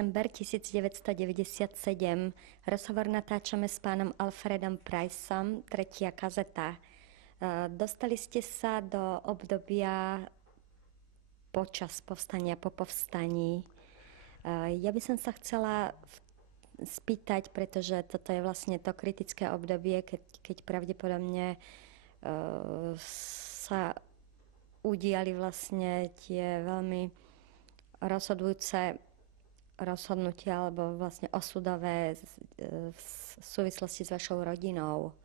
december 1997. Rozhovor natáčame s pánom Alfredom Priceom, tretia kazeta. Dostali ste sa do obdobia počas povstania, po povstaní. Ja by som sa chcela spýtať, pretože toto je vlastne to kritické obdobie, keď pravdepodobne sa udiali vlastne tie veľmi rozhodujúce rozhodnutia alebo vlastne osudové v súvislosti s vašou rodinou.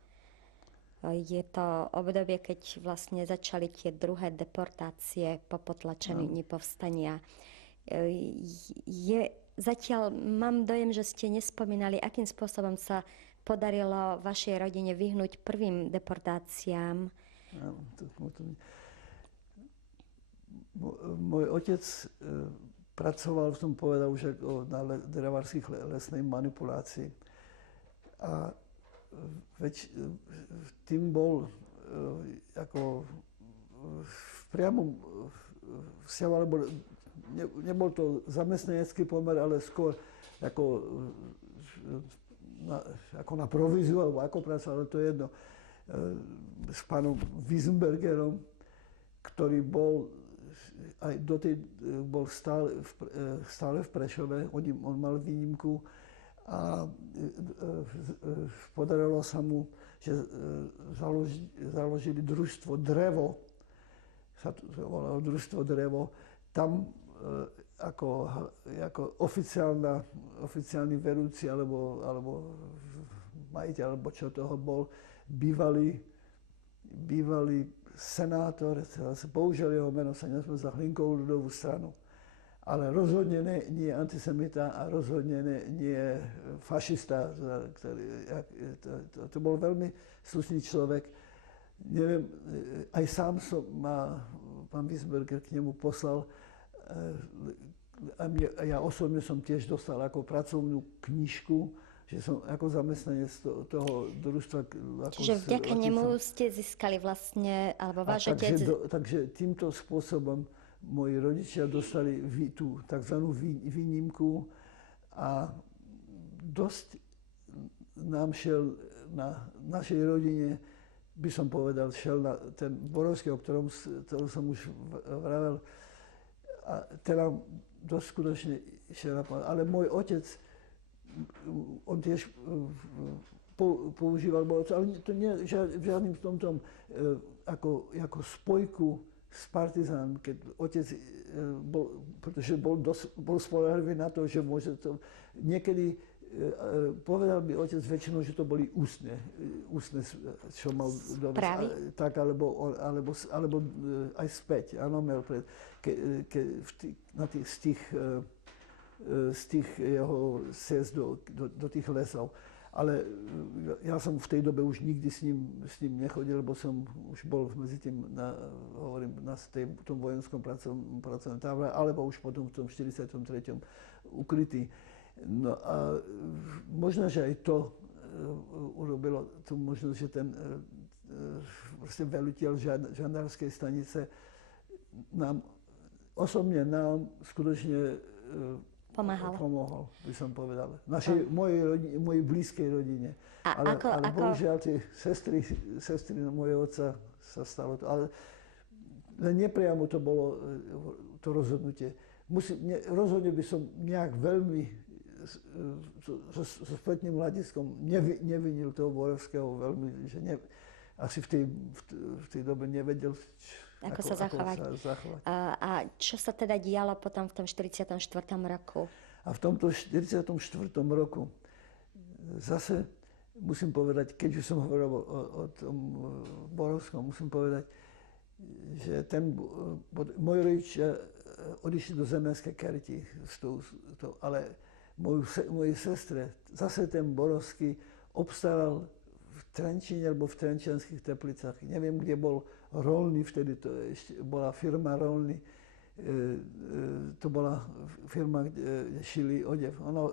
Je to obdobie, keď vlastne začali tie druhé deportácie po potlačení povstania. Zatiaľ mám dojem, že ste nespomínali, akým spôsobom sa podarilo vašej rodine vyhnúť prvým deportáciám. Môj otec pracoval, som povedal už na drevárskych lesnej manipulácii. A tým bol ako v priamom vzťahu, alebo nebol to zamestnanecký pomer, ale skôr ako na províziu, alebo ako pracoval, ale to je jedno, s pánom Wiesenbergerom, ktorý bol aj bol stále v Prešove, on mal výnimku a podarilo sa mu, že založili družstvo Drevo, sa to volalo družstvo Drevo. Tam ako oficiálny vedúci alebo majiteľ, alebo čo toho bol, bývalý senátor, použil jeho meno, sa nesme za Hlinkovú ľudovú stranu. Ale rozhodne nie antisemita a rozhodne nie fašista. To bol veľmi slušný človek. Neviem, aj sám pán Wiesenberger k nemu poslal. Ja osobne som tiež dostal ako pracovnú knižku, že som ako zamestnanec toho družstva. Čiže vďaka nemu ste získali vlastne, alebo váš otec... Takže týmto spôsobom moji rodičia dostali tú tzv. Výnimku a dosť nám šiel na našej rodine, by som povedal, šiel na ten Borovský, o ktorom som už vravel, a teda dosť skutočne šiel na pán. Ale môj otec, on tiež používal, ale to nie v žiadnym tomto ako spojku s partizán, keď otec pretože bol spoľahlivý na to, že môže to... Niekedy povedal by otec väčšinou, že to boli ústne čo mal dobre. Tak, alebo aj späť. Áno, z tých jeho cest do tých lesov. Ale ja som v tej dobe už nikdy s ním nechodil, lebo som už bol medzi tým, na tom vojenskom pracovnom tábore, alebo už potom v tom 43. ukrytý. No a možno, že aj to urobilo tú možnosť, že ten veliteľ žandárskej stanice osobne nám skutočne pomohol, by som povedal. Mojej blízkej rodine. Ale bohužiaľ tie sestry mojho otca sa stalo to. Ale nepriamo to bolo to rozhodnutie. Rozhodne by som nejak veľmi so spätným hľadiskom nevinil toho Borovského veľmi, že asi v tej dobe nevedel, ako sa zachovať. A čo sa teda dialo potom v tom 44. roku? A v tomto 44. roku zase musím povedať, keď už som hovoril o tom Borovskom, musím povedať, že moji rodičia odišli do Zemenskej Kerti, ale mojej sestre zase ten Borovský obstaral v Trenčíne alebo v Trenčianskych Teplicách. Neviem, kde bol Rolný, vtedy to ešte bola firma Rolný. To bola firma, kde šili odev. Ona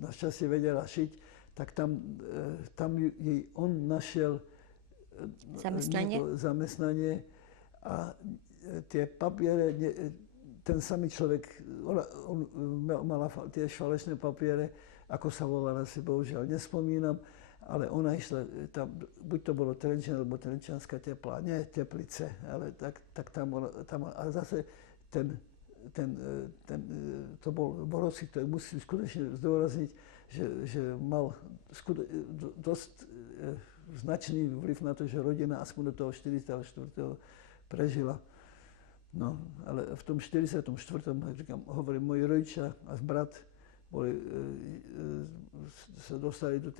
našťastie vedela šiť, tak tam on našiel zamestnanie a tie papiere ten samý človek, on mala tiež falešné papiere, ako sa volala, si bohužiaľ nespomínam, ale ona išla tam, buď to bolo Trenčín, alebo Trenčianska Teplá, nie Teplice, ale tak tam a zase to bol Borovský, ktorý musím skutočne zdôrazniť, že mal dosť značný vplyv na to, že rodina aspoň do toho 44. prežila. No, ale v tom 44. Říkám, hovorím, moji rodičia a brat sa dostali do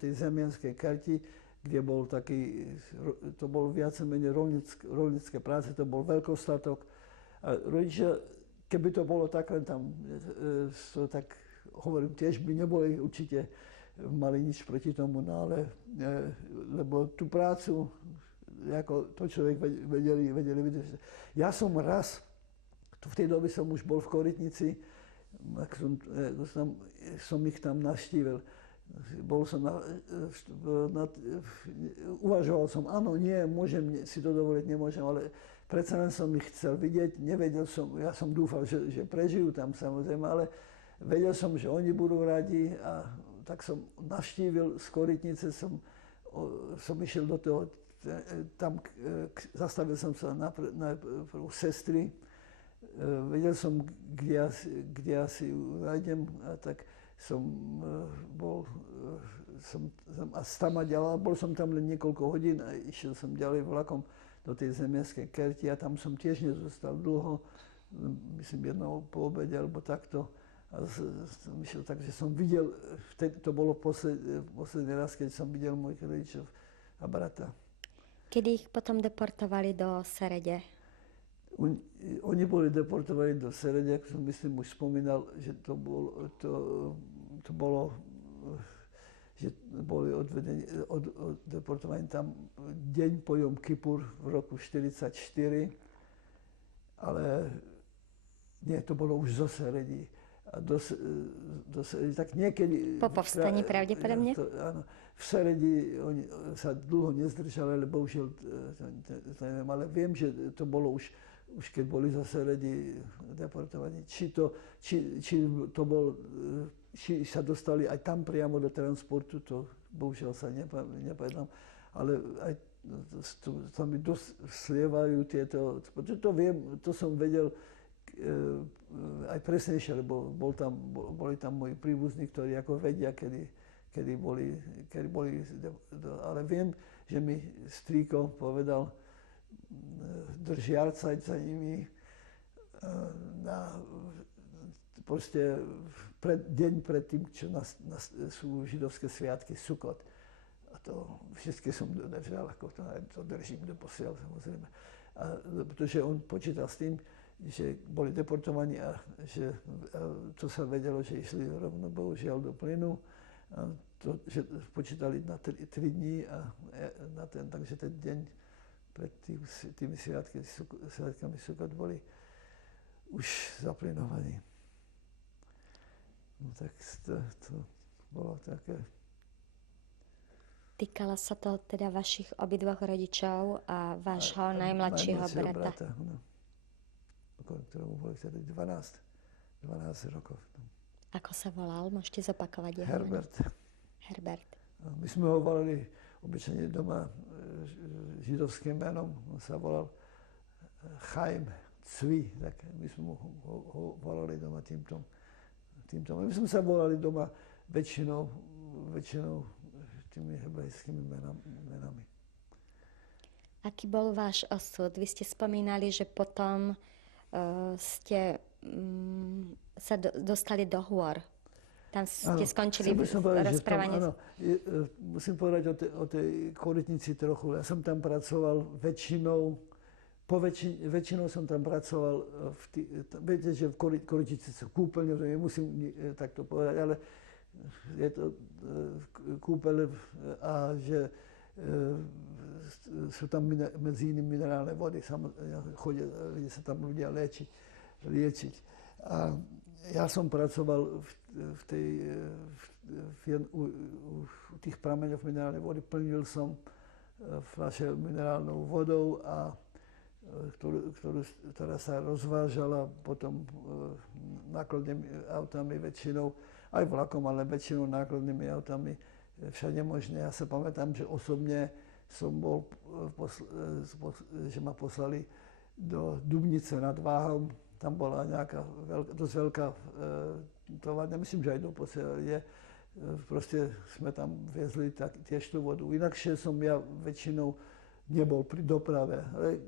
tej zemianskej karti, kde bol taký, to bol viac menej rolnícke práce, to bol veľkostatok. A rodičia, keby to bolo tak, len tam, tak hovorím, tiež by neboli určite mali nič proti tomu, no ale, lebo tú prácu, ako to človek vedeli vydržať. Ja som raz, v tej dobe som už bol v Korytnici, som ich tam navštívil. Bol som uvažoval som, áno, nie, môžem si to dovoliť, nemôžem, ale predsa len som ich chcel vidieť, nevedel som, ja som dúfal, že prežijú tam samozrejme, ale vedel som, že oni budú radi a tak som navštívil z Korytnice, som išiel do toho, tam zastavil som sa najprv u sestry, vedel som, kde asi ju nájdem, a tak som bol bol som tam len niekoľko hodín a išiel som ďalej vlakom do tej zemianskej kerti a tam som tiež nezostal dlho, myslím jednou po obede alebo takto. A som išiel tak, že som videl, to bolo posledný raz, keď som videl mojich rodičov a brata. Kedy ich potom deportovali do Serede? Oni boli deportovaní do Serede, ako som myslím už spomínal, že to bolo, že boli deportovaní tam deň po Jom Kipur v roku 1944, ale nie, to bolo už zo Seredy. A tak niekedy... Po povstaní pravdepodobne? Áno. V Seredi oni sa dlho nezdržali, lebo bohužiaľ to neviem, ale viem, že to bolo už keď boli zo Seredi deportovaní. Či sa dostali aj tam priamo do transportu, to bohužiaľ sa nepamätám, ale aj to mi dosť slievajú tieto, pretože to viem, to som vedel aj presnejšie, lebo boli tam moji príbuzní, ktorí ako vedia, kedy boli, ale viem, že mi strýko povedal, držiac za nimi proste deň pred tým, čo sú židovské sviatky Sukot. A to všetky som dodržal, ako to držím doposiaľ samozrejme. Pretože on počítal s tým, že boli deportovaní a to sa vedelo, že išli rovno bohužiaľ do plynu. A to, že počítali na 3 dní a takže ten deň pred tými sviatkami Sukot boli už zaplynovaní. No tak to bolo také. Týkalo sa to teda vašich obidvoch rodičov a vášho najmladšieho brata. No. Ktorému boli vtedy 12 rokov. Ako sa volal? Môžete zopakovať jeho Herbert. meno? Herbert. My sme ho volali obyčajne doma židovským menom. On sa volal Chaim Cvi, tak my sme ho volali doma týmto. My sme sa volali doma väčšinou tými hebrejskými menami. Aký bol váš osud? Vy ste spomínali, že potom ste sa dostali do hôr. Tam ste skončili rozprávanie. Musím povedať o tej Korytnici trochu. Ja som tam pracoval väčšinou som tam pracoval, viete, že v Korytnici sú kúpeľne, že nemusím takto povedať, ale je to kúpeľ a že sú tam medzi inými minerálne vody, chodia sa tam ľudia liečiť. A ja som pracoval u tých prameňov minerálnej vody, plnil som fľaše minerálnou vodou a ktorá sa rozvážala potom nákladnými autami väčšinou, aj vlakom, ale väčšinou nákladnými autami všade možné. Ja sa pamätám, že osobne som bol, že ma poslali do Dubnice nad Váhom. Tam bola nejaká dosť veľká továrňa, myslím, že aj doposiaľ je. Proste sme tam viezli tiež tú vodu. Inakšie som ja väčšinou nebol pri doprave. Ale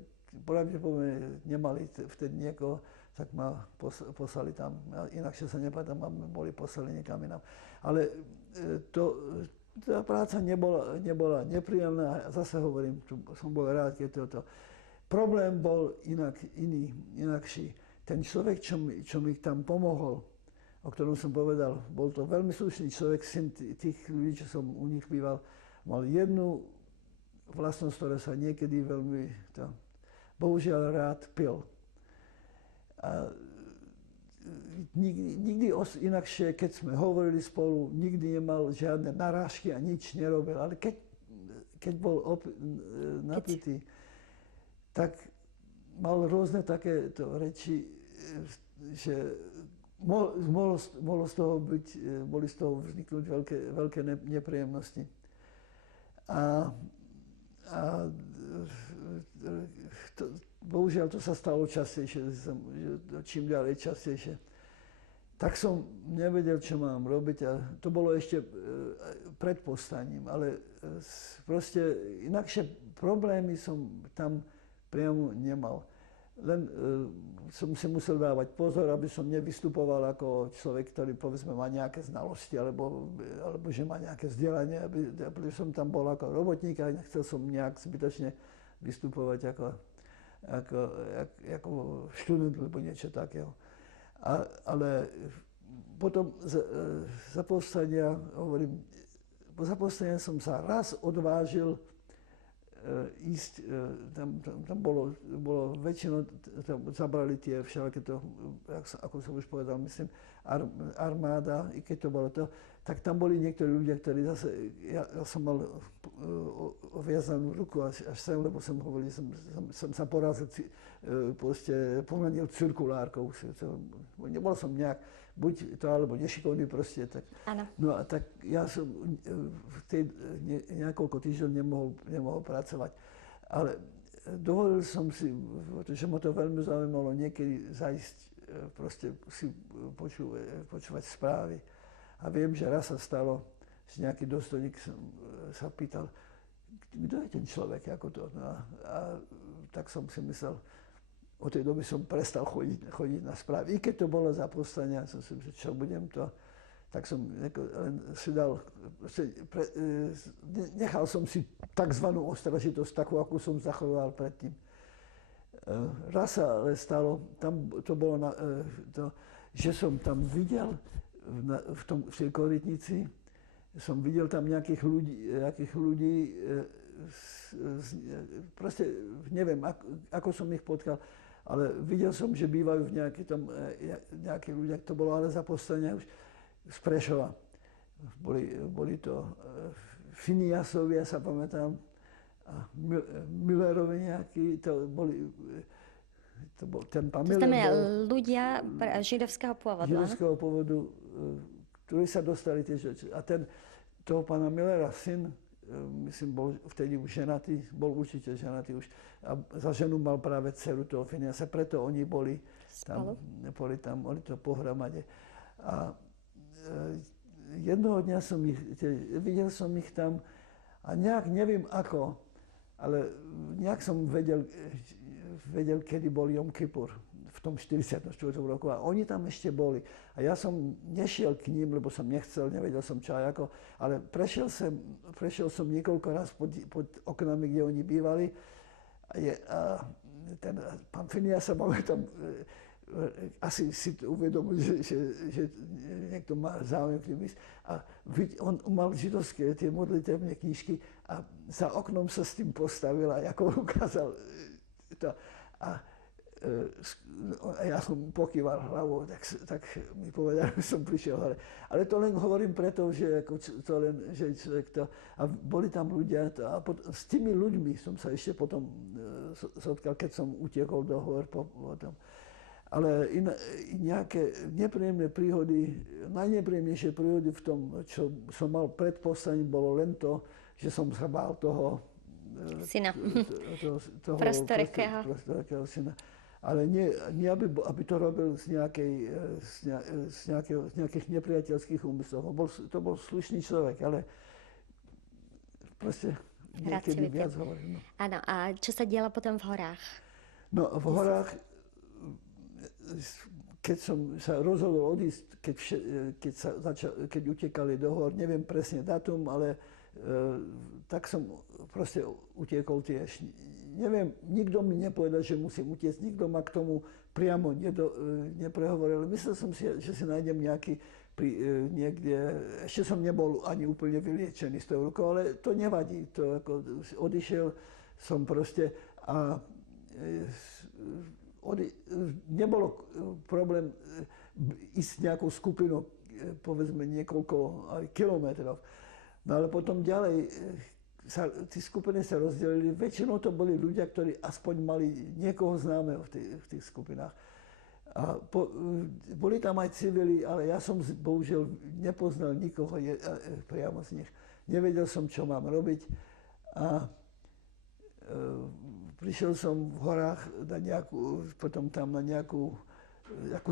pravdepodobne nemali vtedy niekoho, tak ma poslali tam. Inakšie sa nepamätám, boli poslali niekam inám. Ale tá práca nebola nepríjemná. A zase hovorím, som bol rád, keď toto. Problém bol inakší. Ten človek, čo mi tam pomohol, o ktorom som povedal, bol to veľmi slušný človek, syn tých ľudí, čo som u nich býval, mal jednu vlastnosť, ktorá sa niekedy veľmi, bohužiaľ rád pil. A nikdy inakšie, keď sme hovorili spolu, nikdy nemal žiadne narážky a nič nerobil, ale keď bol napitý, tak mal rôzne takéto reči, že boli z toho vzniknúť veľké nepríjemnosti. Bohužiaľ to sa stalo častejšie, čím ďalej častejšie. Tak som nevedel, čo mám robiť a to bolo ešte pred povstaním, ale proste inakšie problémy som tam priamo nemal. Len som si musel dávať pozor, aby som nevystupoval ako človek, ktorý povedzme má nejaké znalosti alebo že má nejaké vzdelanie, pretože som tam bol ako robotník a nechcel som nejak zbytočne vystupovať ako študent alebo niečo takého. Ale potom za povstania, hovorím, za povstania som sa raz odvážil ísť, tam bolo väčšinou, zabrali tie všelijaké to, ako som už povedal, myslím, armáda, i keď to bolo to, tak tam boli niektorí ľudia, ktorí zase, ja som mal oviazanú ruku až sem, lebo som hovoril, som sa porazil, proste pomenil cirkulárkou, nebol som nejak, buď to, alebo nešikovný proste, tak. Áno. No a tak ja som niekoľko týždňov nemohol pracovať. Ale dovolil som si, pretože ma to veľmi zaujímalo, niekedy zajsť, proste si počúvať správy. A viem, že raz sa stalo, že nejaký dôstojník sa pýtal, kto je ten človek, ako to. No a tak som si myslel, od tej doby som prestal chodiť na správy. I keď to bolo za povstania, som si myslel, čo budem to, tak som len si dal, nechal som si takzvanú ostražitosť, takú, akú som zachoval predtým. Raz sa ale stalo, tam to bolo, že som tam videl, v tej korytnici, som videl tam nejakých ľudí, proste neviem, ako som ich potkal, ale videl som, že bývajú v nejakí ľudia, to bolo ale za povstania už z Prešova. Boli to Finiasovia, sa pamätám, a Millerovi nejakí, to bol ten pán Miller. To znamená ľudia židovského pôvodu, židovského pôvodu, ktorí sa dostali tiež. A toho pána Millera syn, myslím, bol vtedy už ženatý, bol určite ženatý už. A za ženu mal práve dceru toho Finiasa, preto oni boli tam, oni to pohromade. A jednoho dňa videl som ich tam a nejak neviem ako, ale nejak som vedel, kedy bol Jom Kippur v tom 44. roku a oni tam ešte boli. A ja som nešiel k ním, lebo som nechcel, nevedel som čo a ako, ale prešiel som niekoľko raz pod oknami, kde oni bývali. A ten pán Finias sa tam asi si uvedomil, že niekto má záujem k ním ísť. A on mal židovské tie modlitevné knižky a za oknom sa s tým postavil a ako ukázal to. A ja som pokýval hlavou, tak mi povedal, že som prišiel hore. Ale to len hovorím preto, že, že človek to... A boli tam ľudia, s tými ľuďmi som sa ešte potom zotkal, keď som utiekol do hôr potom. Ale nejaké nepríjemné príhody, najnepríjemnejšie príhody v tom, čo som mal pred povstaním, bolo len to, že som sa bál toho syna. Toho prostorekého syna. Ale nie aby to robil z nejakých nepriateľských úmyslov. To bol slušný človek, ale proste niekedy viac hovoril. No. Áno, a čo sa dialo potom v horách? No, v horách, keď som sa rozhodol odísť, keď utekali do hor, neviem presne datum, ale tak som proste utiekol tiež. Neviem, nikto mi nepovedal, že musím utiecť, nikto ma k tomu priamo neprehovoril. Myslel som si, že si nájdem nejaký niekde, ešte som nebol ani úplne vyliečený z toho rukou, ale to nevadí. To ako, odišiel som proste a nebolo problém ísť nejakou skupinou, povedzme niekoľko kilometrov. No ale potom ďalej, tí skupiny sa rozdelili. Väčšinou to boli ľudia, ktorí aspoň mali niekoho známeho v tých skupinách. A boli tam aj civili, ale ja som bohužiaľ nepoznal nikoho priamo z nich. Nevedel som, čo mám robiť. A prišiel som v horách potom tam na nejakú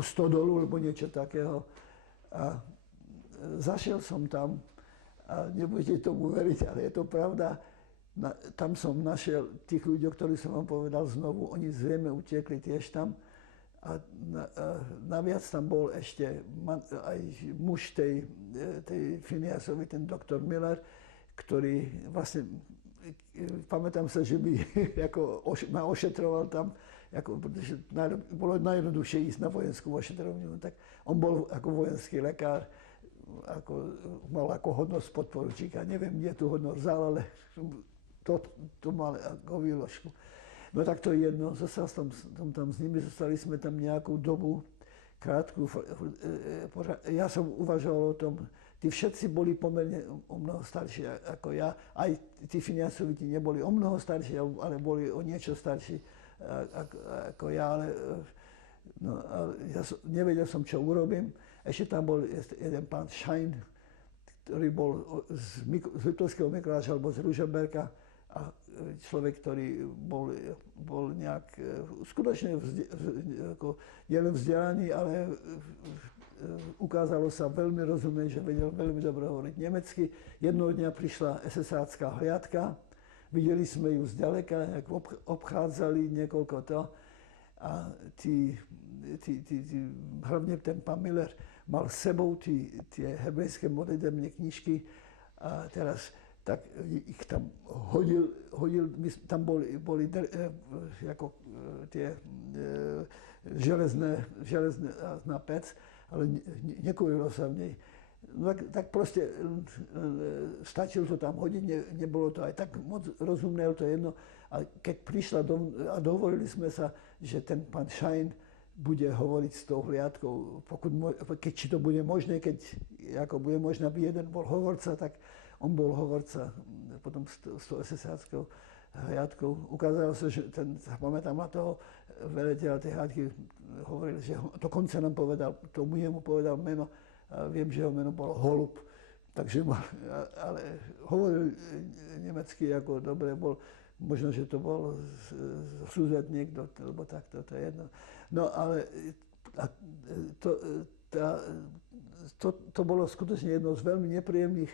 stodolu alebo niečo takého. A zašiel som tam. A nebudete tomu veriť, ale je to pravda. Tam som našiel tých ľudí, ktorí som vám povedal znovu, oni zrejme utiekli tiež tam. A naviac tam bol ešte aj muž tej Phineasovi, ten doktor Miller, ktorý vlastne, pamätám sa, že by ma ošetroval tam, pretože bolo najjednoduchšie ísť na vojenskú ošetrovňu. Tak on bol ako vojenský lekár, mal ako hodnosť podporučíka. Neviem, kde tú hodnosť vzal, ale to mal ako výložku. No tak to je jedno, zostal som tam s nimi, zostali sme tam nejakú dobu, krátku. Ja som uvažoval o tom, tí všetci boli pomerne o mnoho starší ako ja. Aj tí Phineasoviti neboli o mnoho starší, ale boli o niečo starší ako ja. Ale nevedel som, čo urobím. Ešte tam bol jeden pán Schein, ktorý bol z Liptovského Mikuláša alebo z Ružomberka a človek, ktorý bol nejak skutočne nielen vzdelaný, ale ukázalo sa veľmi rozumieť, že vedel veľmi dobre hovoriť nemecky. Jednoho dňa prišla SS-ácká hliadka, videli sme ju zďaleka, jak obchádzali niekoľko to a hlavne ten pán Miller mal s sebou tie hebrejské modlitebné knižky a teraz tak ich tam hodil tam boli ako tie železné na pec, ale nekúrilo sa v nej. No tak proste stačilo to tam hodiť, nebolo to aj tak moc rozumné, to je jedno. A keď prišla a dovolili sme sa, že ten pán Schein bude hovoriť s tou hliadkou, či to bude možné, keď ako bude možné, aby jeden bol hovorca, tak on bol hovorca potom s tou SS-áckou hliadkou. Ukázalo sa, že pamätám na toho veliteľa tej hliadky, hovoril, že dokonca nám povedal, tomu jemu povedal meno, a viem, že jeho meno bolo Holub. Takže ale hovoril nemecky ako dobre, možno, že to bol Suzet niekto, alebo takto, to je jedno. No ale to bolo skutočne jedno z veľmi nepríjemných,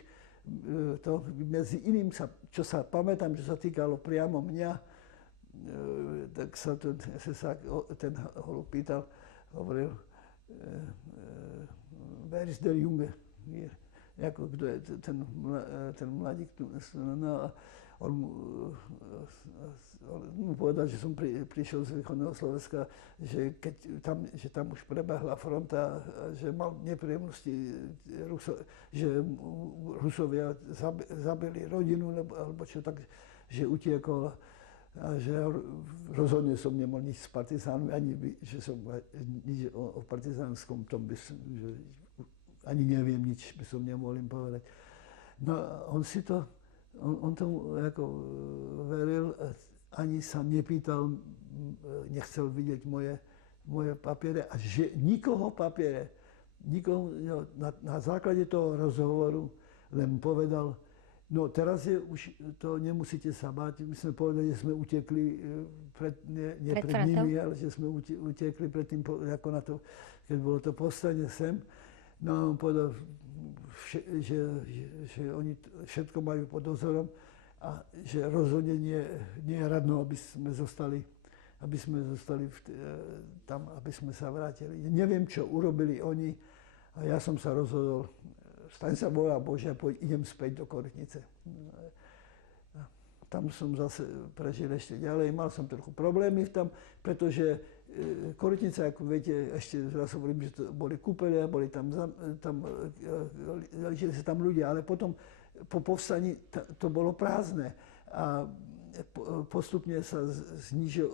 medzi iným, čo sa pamätám, že sa týkalo priamo mňa, tak sa ten Holub pýtal, hovoril, wer ist der Junge hier? Ako, kto je ten mladík? No, on mu povedal, že som prišiel z východného Slovenska, že tam už prebehla fronta, že mal nepríjemnosti, že Rusovia zabili rodinu, alebo čo tak, že utiekol. A že rozhodne som nemal nič s partizánmi, ani že som nič o partizánskom tom by som, že ani neviem nič, by som nemohol im povedať. No on si to, on tomu ako veril, ani sa nepýtal, nechcel vidieť moje papiere a že nikoho papiere, nikoho, na základe toho rozhovoru len povedal, no teraz už to nemusíte sa báť. My sme povedali, že sme utekli nie pred nimi, ale že sme utekli pred tým, ako na to, keď bolo to povstanie sem. No a on povedal, že oni všetko majú pod dozorom a že rozhodne nie je radno, aby sme zostali tam, aby sme sa vrátili. Neviem, čo urobili oni a ja som sa rozhodol, staň sa voľa Božia, idem späť do Korytnice. Tam som zase prežil ešte ďalej, mal som trochu problémy tam, pretože Korytnica, ako viete, ešte raz hovorím, že to boli kúpele, boli tam ličili sa tam ľudia, ale potom po povstaní to bolo prázdne a postupne sa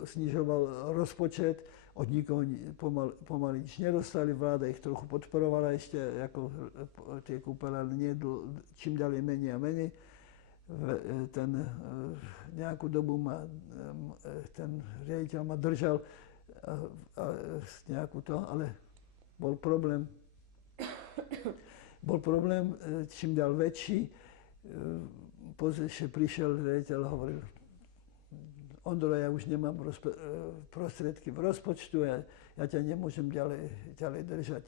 znižoval rozpočet, od nikoho pomaly nič nedostali, vláda ich trochu podporovala ešte, ako tie kúpele, ale nie čím ďalej menej a menej. Nejakú dobu ten riaditeľ ma držal nejakú to, ale bol problém. Bol problém čím ďal väčší. Pozrieť, prišiel riaditeľ a hovoril, Ondro, ja už nemám prostriedky v rozpočtu, ja ťa nemôžem ďalej držať.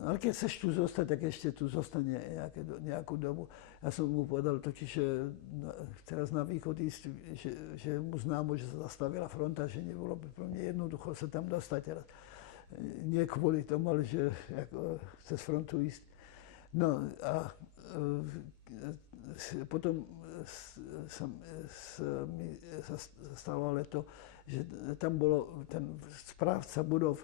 Ale keď chceš tu zostať, tak ešte tu zostane nejakú dobu. Ja som mu povedal totiž, že teraz na východ ísť, že mu známo, že sa zastavila fronta, že nebolo by pre mňa jednoducho sa tam dostať teraz. Nie kvôli tomu, ale že cez frontu ísť. No a potom mi sa stalo ale to, že tam bolo ten správca budov,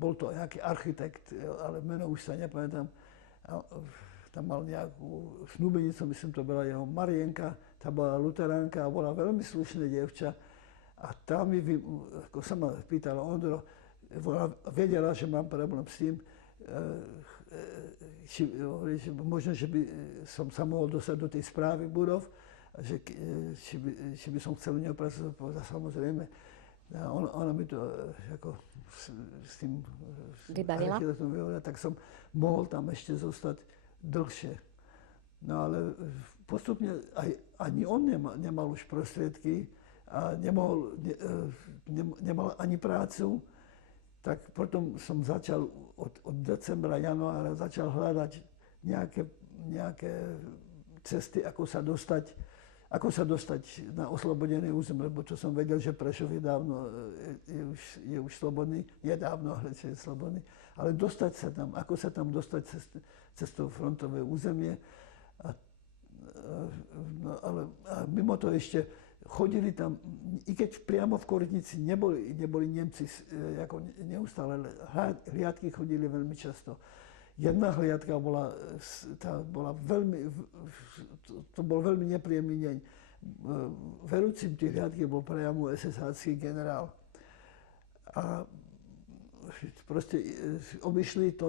bol to nejaký architekt, ale meno už sa nepamätám. Tam mal nejakú snúbenicu, myslím, to bola jeho Marienka, tá bola luteránka a bola veľmi slušné dievča. A tá mi, ako sa ma pýtala, Ondro, vedela, že mám problém s tým, že možno, že by som sa mohol dostať do tej správy budov, že či by som chcel neho pracovať, povedať samozrejme. A ona mi to ako s tým architektom, tak som mohol tam ešte zostať dlhšie. No ale postupne ani on nemal už prostriedky a nemal ani prácu. Tak potom som začal od decembra, januára začal hľadať nejaké cesty, ako sa dostať na oslobodený územie, lebo čo som vedel, že Prešov je dávno, je už slobodný, je dávno, ale je slobodný, ale dostať sa tam, ako sa tam dostať cez to frontové územie. A mimo to ešte chodili tam, i keď priamo v Korytnici neboli Nemci ako neustále, hliadky chodili veľmi často. Jedna hliadka bola veľmi, to bol veľmi nepríjemný deň. Vedúcim tých hliadky bol priamo SS-hácky generál. A proste obišli to,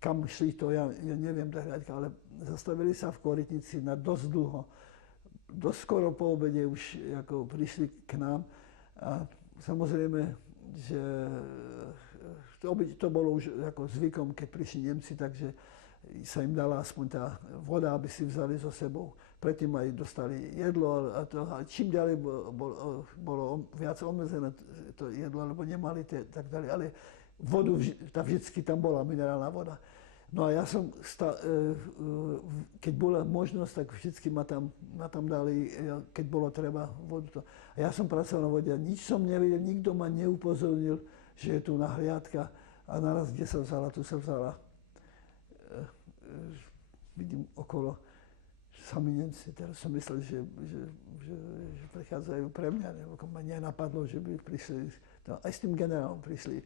kam šli to, ja neviem, tá hliadka, ale zastavili sa v Korytnici na dosť dlho. Dosť skoro po obede už ako prišli k nám a samozrejme, že to bolo už ako zvykom, keď prišli Nemci, takže sa im dala aspoň tá voda, aby si vzali so sebou. Predtým aj dostali jedlo a čím ďalej bolo viac obmedzené to jedlo, lebo nemali tak ďalej, ale vodu, tá vždycky tam bola, minerálna voda. No a ja som, keď bola možnosť, tak vždycky ma tam dali, keď bolo treba vodu. A ja som pracoval na vode, nič som nevedel, nikto ma neupozornil, že je tu nahliadka a naraz, kde sa vzala, tu sa vzala. Vidím okolo sami Nemci, teraz som myslel, že prichádzajú pre mňa, nebo ma nenapadlo, že by prišli, aj s tým generálom prišli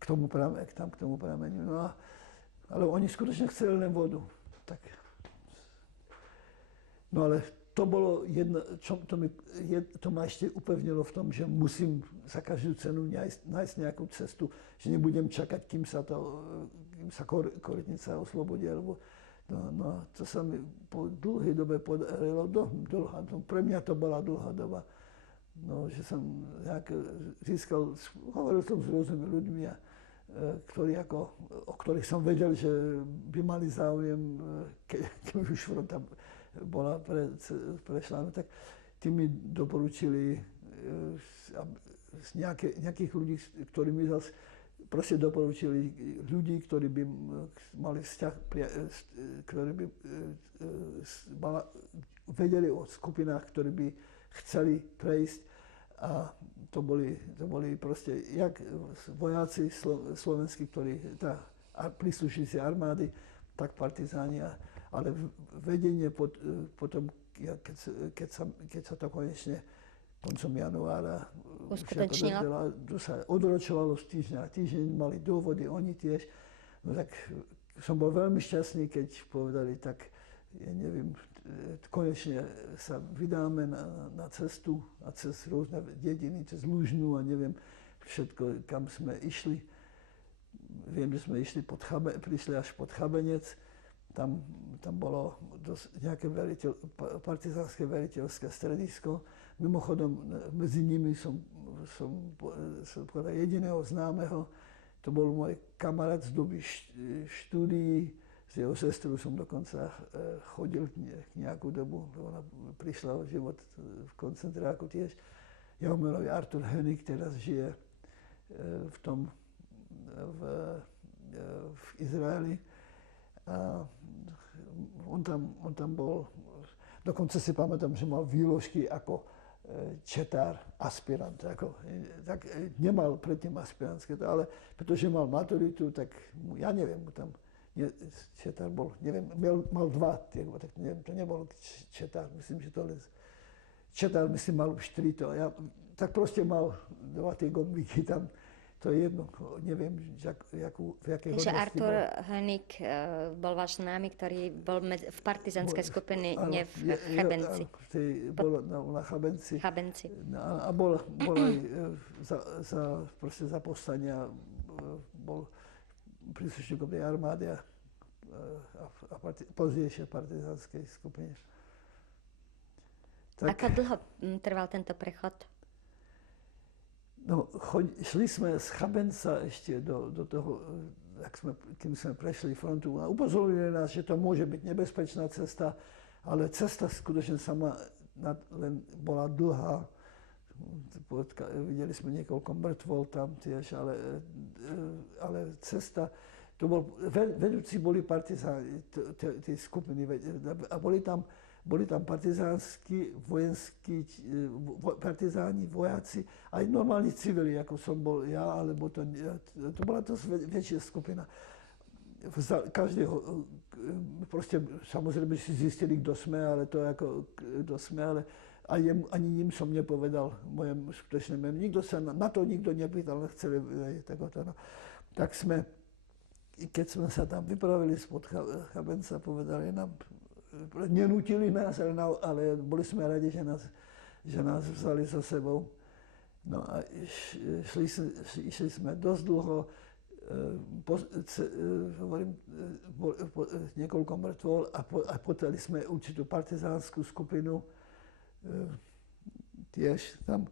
k tomu prameniu. No ale oni skutočne chceli len vodu. Tak. No ale to bolo jedno, to ma ešte upevnilo v tom, že musím za každú cenu nájsť nejakú cestu, že nebudem čakať, kým sa korytnica oslobodí, alebo to sa mi po dlhej dobe podarilo, pre mňa to bola dlhá doba. No, že som získal, hovoril som s rôznymi ľuďmi, o ktorých som vedel, že by mali záujem, keď už fronta bola prešla, tak tí mi doporučili z nejakých ľudí, ktorí mi zase proste doporučili ľudí, ktorí by mali vzťah, ktorí by vedeli o skupinách, ktorí by chceli prejsť. A to boli proste jak vojaci slovenskí, ktorí príslušníci armády, tak partizáni. Ale vedenie potom, keď sa to konečne koncom januára uskutočnilo, to sa odročovalo z týždňa na týždeň, mali dôvody, oni tiež. No tak som bol veľmi šťastný, keď povedali, tak ja neviem, konečne sa vydáme na cestu a cez rôzne dediny, cez Lužnú a neviem všetko, kam sme išli. Viem, že sme prišli až pod Chabenec. Tam bolo nejaké partizánske veliteľské stredisko. Mimochodom, medzi nimi som povedal jediného známeho. To bol môj kamarát z doby štúdií. S jeho sestrou som dokonca chodil nejakú dobu. Ona prišla o život v koncentráku tiež. Jeho meno je Artur Hönig, teraz žije v Izraeli. A on tam bol, dokonca si pamätám, že mal výložky ako četár, aspirant. Tak nemal predtým aspirantské, ale pretože mal maturitu, tak ja neviem, tam četár bol, neviem, mal dva, tak neviem, to nebol četár, myslím, že to len četár, myslím, mal už 3 to. Tak proste mal 2 tie gombíky tam. To je jedno, neviem, v jakej hodnosti Takže Artur Hönig bol váš známy, ktorý bol v partizánskej skupine, nie v Chabenci. Bol na Chabenci. A bol aj za povstania, bol príslušníkom tej armády a pozdejšie partizánskej skupine. Ako dlho trval tento prechod? No, šli sme z Chabenca ešte do toho, kým sme prešli frontu a upozornili nás, že to môže byť nebezpečná cesta, ale cesta skutočne sama len bola dlhá. Videli sme niekoľko mŕtvol tam tiež, ale cesta, vedúci boli partizáni, tej skupiny, a boli tam partizánsky, vojenskí, partizáni, vojaci, aj normálni civili, ako som bol ja, alebo to bola to väčšia skupina. Každého, proste samozrejme si zistili, kto sme, ale to ako, kto sme, ale ani ním som nepovedal moje skutočné meno. Nikto sa na to nikto nepýtal, nechceli vedieť. Tak sme, keď sme sa tam vypravili spod Chabenca, povedali nám, nenútili nás, ale boli sme radi, že nás vzali so sebou. No a išli sme dosť dlho, niekoľko mŕtvol a potali sme určitú partizánsku skupinu. Tiež tam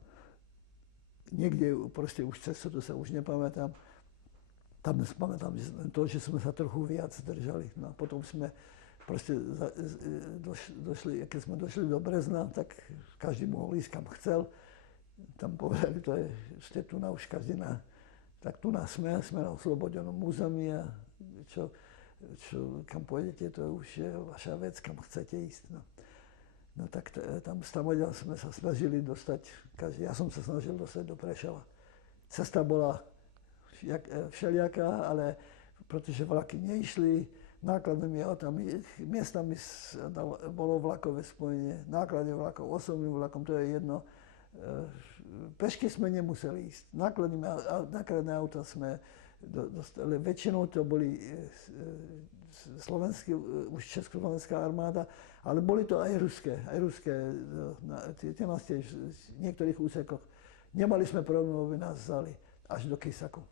niekde proste už cestu, to sa už nepamätám. Tam pamätám to, že sme sa trochu viac držali. No a potom sme proste došli, keď sme došli do Brezna, tak každý mohol ísť kam chcel. Tam povedali, ste tu na už každý tak tu nás sme na oslobodenom území a kam pôjdete, to už je vaša vec, kam chcete ísť. No tak tam sme sa snažili dostať, ja som sa snažil dostať do Prešova. Cesta bola všelijaká, ale pretože vlaky neišli, nákladnými autami, miestami bolo vlakové spojenie, náklady vlakov, osobným vlakom, to je jedno. Pešky sme nemuseli ísť. Nákladné auta sme dostali. Väčšinou to boli slovenský, už československá armáda, ale boli to aj ruské, tie nás tiež v niektorých úsekoch. Nemali sme problém, aby nás vzali až do Kysaku.